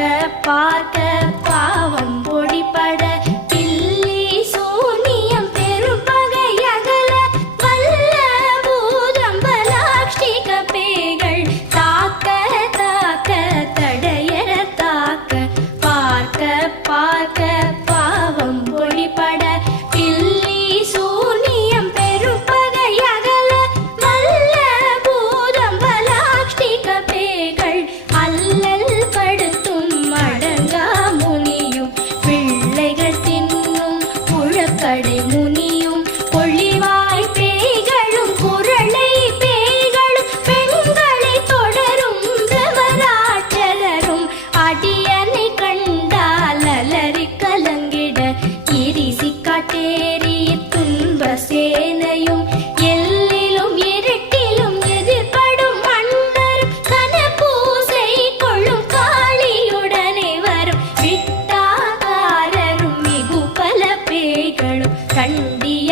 பார்க்க பாவம் பொடிபட பில்லி சூனியம் பெரும் பகையகல வல்ல பூதம் பலாஷ்டிக பேய்கள் தாக்க தாக்க தடையற தாக்க பார்க்க பாவம் பொடிபட பில்லி சூனியம் பெரும் பகையகல வல்ல பூதம் பலாஷ்டிக பேய்கள் அல்லல் படுத்தும் அடங்கா முனியும் பிள்ளைகள் தின்னும் புழக்கடை முனியும் கொள்ளிவாய் பேய்களும் குரளை பேய்களும் பெண்களை தொடரும் பிரமராட்சரரும் அடியனை கண்டால் அலறி கலங்கிட இரிசி காட்டேறி துன்ப சேனையும் எல்லிலும் இருட்டிலும் எதிர்படும் மன்னரும் கனபூசை கொள்ளும் காளியுடனே வரும் விட்டாகாரரும் மிகு பல பேய்களும் கண்டிய